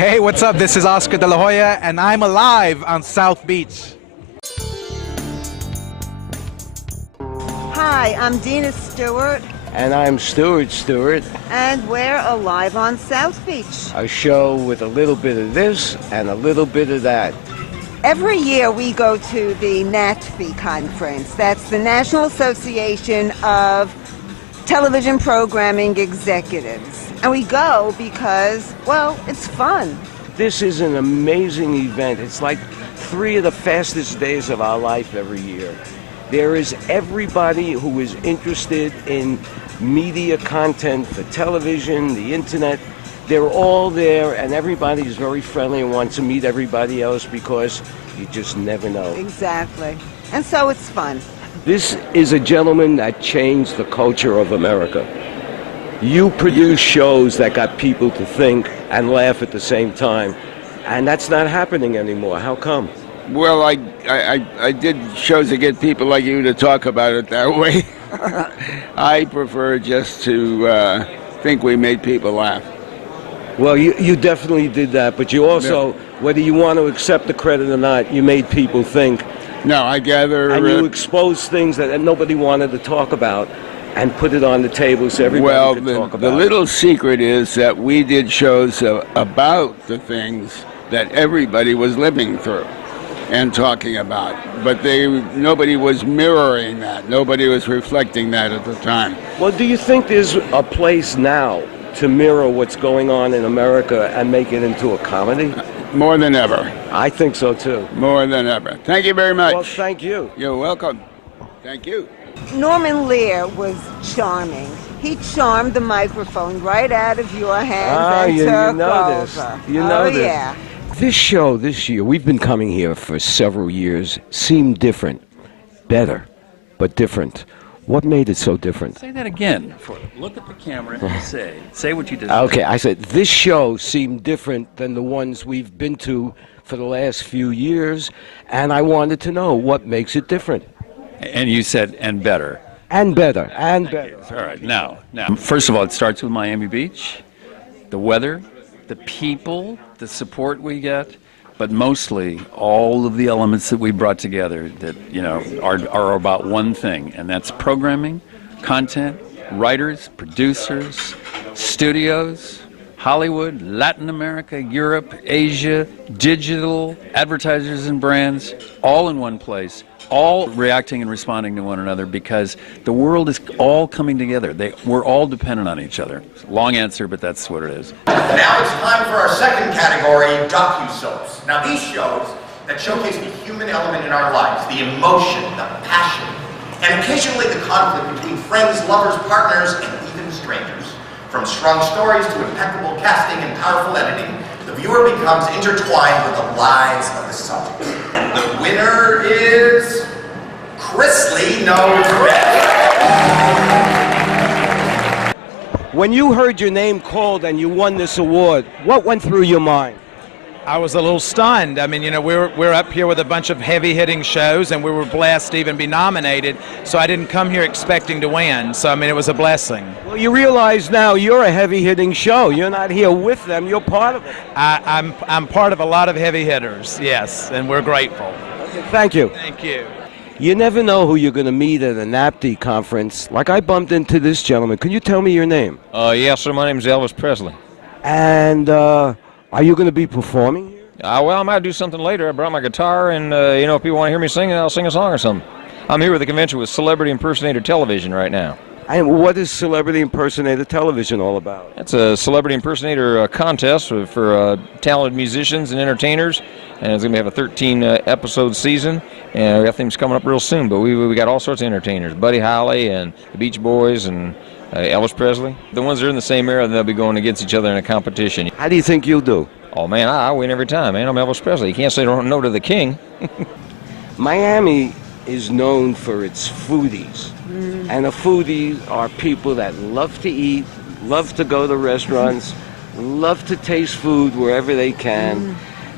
Hey, what's up? This is Oscar de la Hoya, and I'm alive on South Beach. Hi, I'm Dena Stewart. And I'm Stewart, And we're alive on South Beach. a show with a little bit of this and a little bit of that. Every year we go to the NATFE conference. That's the National Association of Television Programming Executives. And we go because, well, it's fun. This is an amazing event. It's like 3 of the fastest days of our life every year. There is everybody who is interested in media content for television, the internet. They're all there, and everybody's very friendly and wants to meet everybody else because you just never know. Exactly. And so it's fun. This is a gentleman that changed the culture of America. You produce shows that got people to think and laugh at the same time, and that's not happening anymore. How come? Well, I did shows to get people like you to talk about it that way. I prefer just to think we made people laugh. Well, you definitely did that, but you also, whether you want to accept the credit or not, you made people think. No, I gather... And you exposed things that nobody wanted to talk about and put it on the table so everybody could talk about the little secret is that we did shows about the things that everybody was living through and talking about, but nobody was mirroring that. Nobody was reflecting that at the time. Well, do you think there's a place now to mirror what's going on in America and make it into a comedy? More than ever. I think so, too. More than ever. Thank you very much. Well, thank you. You're welcome. Thank you. Norman Lear was charming. He charmed the microphone right out of your hands and you took know over. this. You know this. Yeah. This show this year, we've been coming here for several years, seemed different, better, but different. What made it so different? Say that again. Look at the camera and say what you did. Okay, I said this show seemed different than the ones we've been to for the last few years, and I wanted to know what makes it different. And you said, and better. And better, and better. All right, now, first of all, it starts with Miami Beach, the weather, the people, the support we get, but mostly all of the elements that we brought together that, are about one thing, and that's programming, content, writers, producers, studios, Hollywood, Latin America, Europe, Asia, digital, advertisers and brands, all in one place, all reacting and responding to one another because the world is all coming together. We're all dependent on each other. Long answer, but that's what it is. Now it's time for our second category, docu-soaps. Now these shows that showcase the human element in our lives, the emotion, the passion, and occasionally the conflict between friends, lovers, partners, and even strangers. From strong stories to impeccable casting and powerful editing, the viewer becomes intertwined with the lives of the subjects. The winner is Chrisley Knows Best. When you heard your name called and you won this award, what went through your mind? I was a little stunned. I mean, we're up here with a bunch of heavy-hitting shows, and we were blessed to even be nominated, so I didn't come here expecting to win. So, I mean, it was a blessing. Well, you realize now you're a heavy-hitting show. You're not here with them. You're part of it. I'm part of a lot of heavy hitters, yes, and we're grateful. Okay, thank you. Thank you. You never know who you're going to meet at a NATFE conference. Like I bumped into this gentleman. Can you tell me your name? Yes, sir. My name is Elvis Presley. And are you going to be performing here? Well, I might do something later. I brought my guitar, and, if people want to hear me sing, I'll sing a song or something. I'm here with the convention with Celebrity Impersonator Television right now. And what is Celebrity Impersonator Television all about? It's a celebrity impersonator contest for talented musicians and entertainers, and it's going to have a 13-episode season, and we got things coming up real soon, but we got all sorts of entertainers, Buddy Holly and the Beach Boys and Elvis Presley. The ones that are in the same era, they'll be going against each other in a competition. How do you think you'll do? Oh, man, I win every time, man. I'm Elvis Presley. You can't say no to the king. Miami is known for its foodies. And the foodies are people that love to eat, love to go to restaurants, love to taste food wherever they can.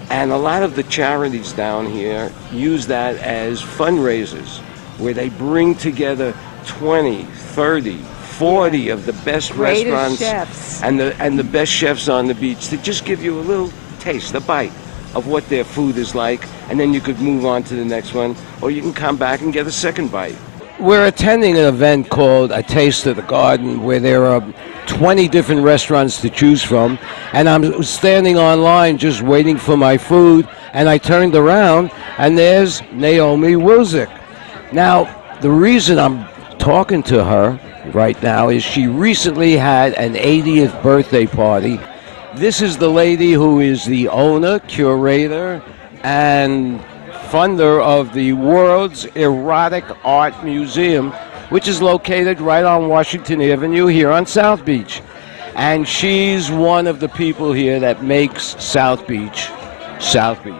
And a lot of the charities down here use that as fundraisers, where they bring together 20, 30, 40 of the best Greatest restaurants chefs. and the best chefs on the beach to just give you a little taste, a bite of what their food is like, and then you could move on to the next one, or you can come back and get a second bite. We're attending an event called A Taste of the Garden, where there are 20 different restaurants to choose from, and I'm standing online just waiting for my food, and I turned around, and there's Naomi Wilczek. Now, the reason I'm talking to her right now is she recently had an 80th birthday party. This is the lady who is the owner, curator, and funder of the world's Erotic Art Museum, which is located right on Washington Avenue here on South Beach. And she's one of the people here that makes South Beach, South Beach.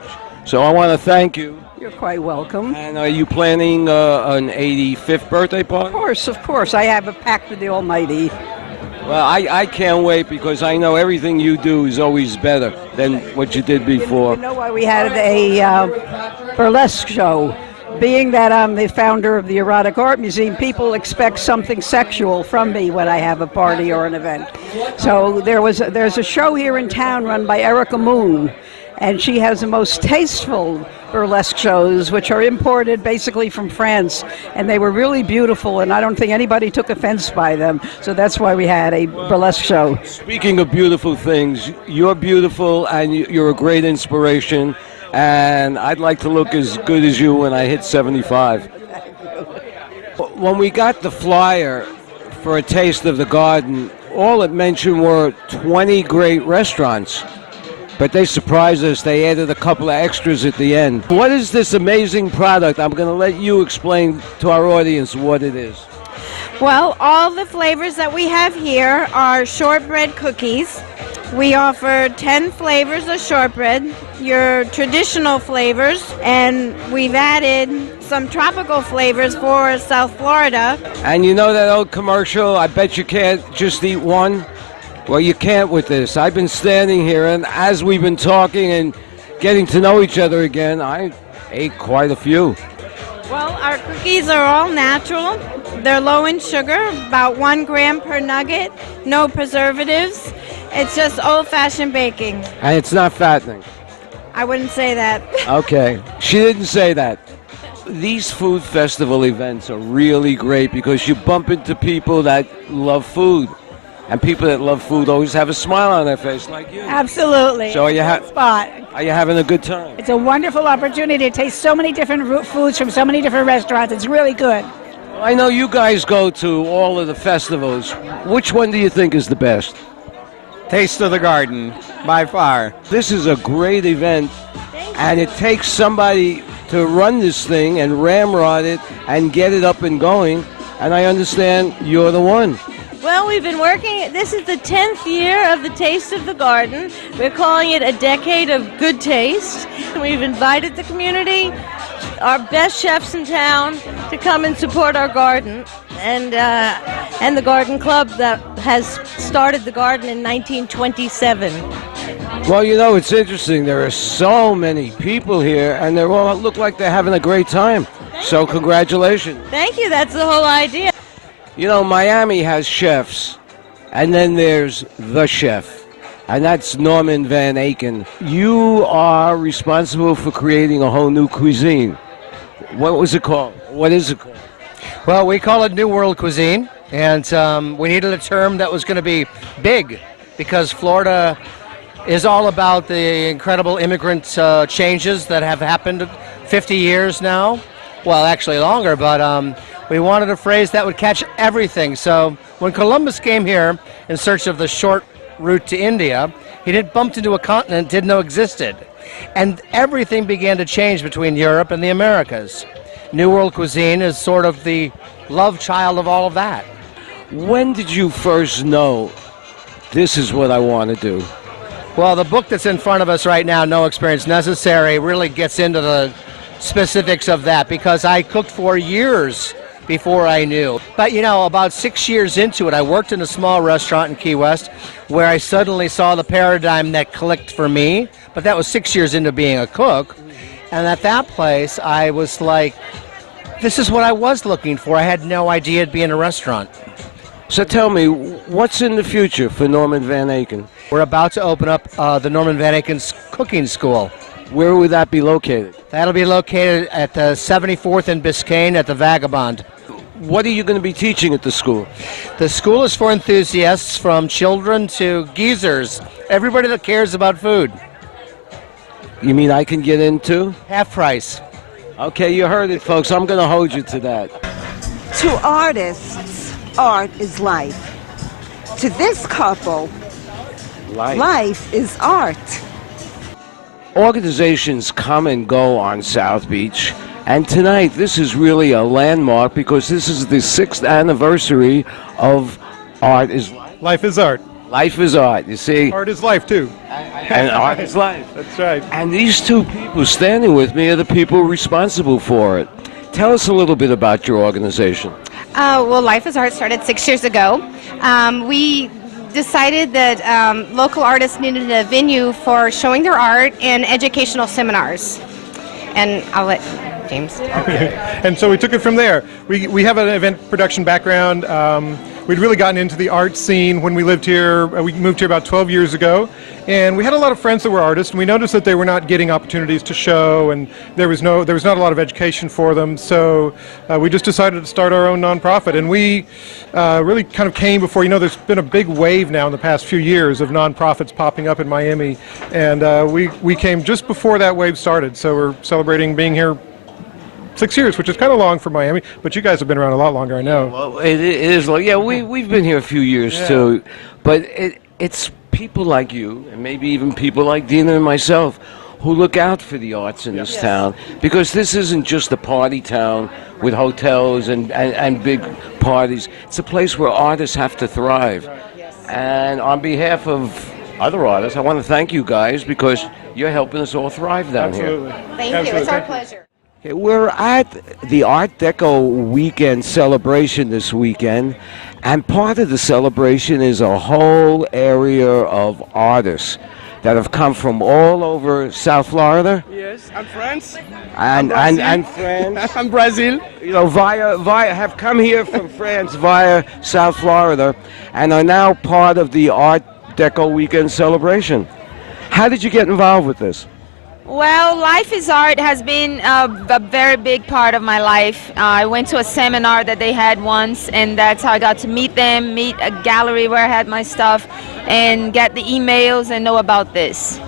So I want to thank you. You're quite welcome. And are you planning an 85th birthday party? Of course. I have a pact with the Almighty. Well, I can't wait because I know everything you do is always better than what you did before. You know why we had a burlesque show? Being that I'm the founder of the Erotic Art Museum, people expect something sexual from me when I have a party or an event. So there's a show here in town run by Erica Moon, and she has the most tasteful burlesque shows, which are imported basically from France, and they were really beautiful, and I don't think anybody took offense by them, so that's why we had a burlesque show. Speaking of beautiful things, you're beautiful and you're a great inspiration, and I'd like to look as good as you when I hit 75. When we got the flyer for A Taste of the Garden, all it mentioned were 20 great restaurants. But they surprised us. They added a couple of extras at the end. What is this amazing product? I'm going to let you explain to our audience what it is. Well, all the flavors that we have here are shortbread cookies. We offer 10 flavors of shortbread, your traditional flavors, and we've added some tropical flavors for South Florida. And you know that old commercial, I bet you can't just eat one? Well, you can't with this. I've been standing here, and as we've been talking and getting to know each other again, I ate quite a few. Well, our cookies are all natural. They're low in sugar, about 1 gram per nugget, no preservatives. It's just old-fashioned baking. And it's not fattening. I wouldn't say that. Okay. She didn't say that. These food festival events are really great because you bump into people that love food. And people that love food always have a smile on their face, like you. Absolutely. So are you Are you having a good time? It's a wonderful opportunity to taste so many different foods from so many different restaurants. It's really good. I know you guys go to all of the festivals. Which one do you think is the best? Taste of the Garden, by far. This is a great event, and it takes somebody to run this thing and ramrod it and get it up and going. And I understand you're the one. Well, we've been working, this is the 10th year of the Taste of the Garden. We're calling it a decade of good taste. We've invited the community, our best chefs in town, to come and support our garden. And the garden club that has started the garden in 1927. Well, you know, it's interesting. There are so many people here, and they all look like they're having a great time. So congratulations. Thank you, that's the whole idea. You know, Miami has chefs, and then there's the chef, and that's Norman Van Aken. You are responsible for creating a whole new cuisine. What was it called? What is it called? Well, we call it New World Cuisine, and we needed a term that was going to be big because Florida is all about the incredible immigrant changes that have happened 50 years now. Well, actually longer, but we wanted a phrase that would catch everything. So when Columbus came here in search of the short route to India, he bumped into a continent didn't know existed. And everything began to change between Europe and the Americas. New World Cuisine is sort of the love child of all of that. When did you first know this is what I want to do? Well, the book that's in front of us right now, No Experience Necessary, really gets into the specifics of that because I cooked for years before I knew. But you know, about 6 years into it, I worked in a small restaurant in Key West where I suddenly saw the paradigm that clicked for me. But that was 6 years into being a cook. And at that place, I was like, this is what I was looking for. I had no idea it'd be in a restaurant. So tell me, what's in the future for Norman Van Aken? We're about to open up the Norman Van Aken's cooking school. Where would that be located? That'll be located at the 74th and Biscayne at the Vagabond. What are you going to be teaching at the school? The school is for enthusiasts, from children to geezers, everybody that cares about food. You mean I can get in too? Half price. Okay, you heard it, folks. I'm going to hold you to that. To artists, art is life. To this couple, life is art. Organizations come and go on South Beach, and tonight this is really a landmark because this is the 6th anniversary of Art is Life. Life is art. Life is art, you see. Art is life, too. And art is life. That's right. And these two people standing with me are the people responsible for it. Tell us a little bit about your organization. Well, Life is Art started 6 years ago. We decided that local artists needed a venue for showing their art and educational seminars. And I'll let James. Okay. And so we took it from there. We have an event production background. We'd really gotten into the art scene when we lived here. We moved here about 12 years ago. And we had a lot of friends that were artists, and we noticed that they were not getting opportunities to show, and there was not a lot of education for them. So we just decided to start our own nonprofit. And we really kind of came before, there's been a big wave now in the past few years of nonprofits popping up in Miami. And we came just before that wave started. So we're celebrating being here 6 years, which is kind of long for Miami, but you guys have been around a lot longer, I know. Well, it is long. Yeah, we've been here a few years too, but it's people like you, and maybe even people like Dena and myself, who look out for the arts in this town, because this isn't just a party town with hotels and big parties. It's a place where artists have to thrive. And on behalf of other artists, I want to thank you guys because you're helping us all thrive down here. Thank you. It's our pleasure. Okay, we're at the Art Deco weekend celebration this weekend, and part of the celebration is a whole area of artists that have come from all over South Florida. Yes, and France. And France. And Brazil. Have come here from France via South Florida and are now part of the Art Deco weekend celebration. How did you get involved with this? Well, Life is Art has been a very big part of my life. I went to a seminar that they had once, and that's how I got to meet them, meet a gallery where I had my stuff, and get the emails and know about this.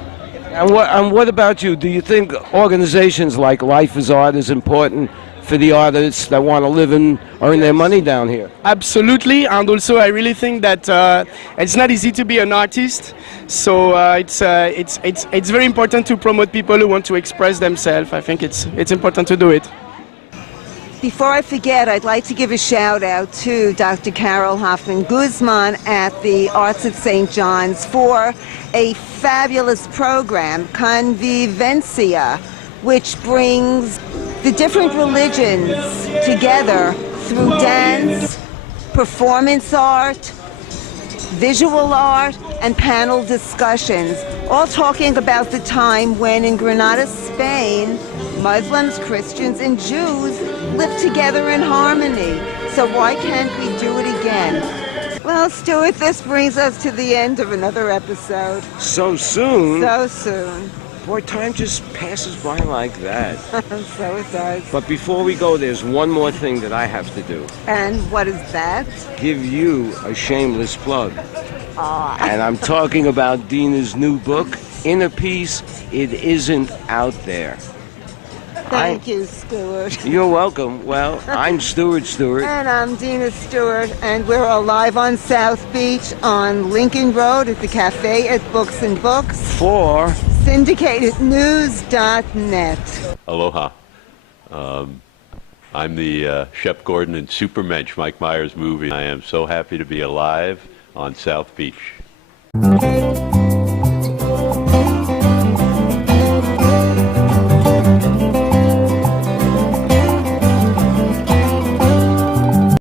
And what about you? Do you think organizations like Life is Art is important for the artists that want to live and earn their money down here? Absolutely, and also I really think that it's not easy to be an artist, so it's very important to promote people who want to express themselves. I think it's important to do it. Before I forget, I'd like to give a shout out to Dr. Carol Hoffman Guzman at the Arts at St. John's for a fabulous program, Convivencia, which brings the different religions together through dance, performance art, visual art, and panel discussions, all talking about the time when in Granada, Spain, Muslims, Christians, and Jews lived together in harmony. So why can't we do it again? Well, Stewart, this brings us to the end of another episode. So soon? So soon. Boy, time just passes by like that. So it does. But before we go, there's one more thing that I have to do. And what is that? Give you a shameless plug. And I'm talking about Dena's new book, Inner Peace, It Isn't Out There. Thank you, Stewart. You're welcome. Well, I'm Stewart. And I'm Dena Stewart, and we're alive on South Beach on Lincoln Road at the Cafe at Books and Books. For syndicatednews.net. Aloha. I'm the Shep Gordon in Supermensch, Mike Myers movie. I am so happy to be alive on South Beach.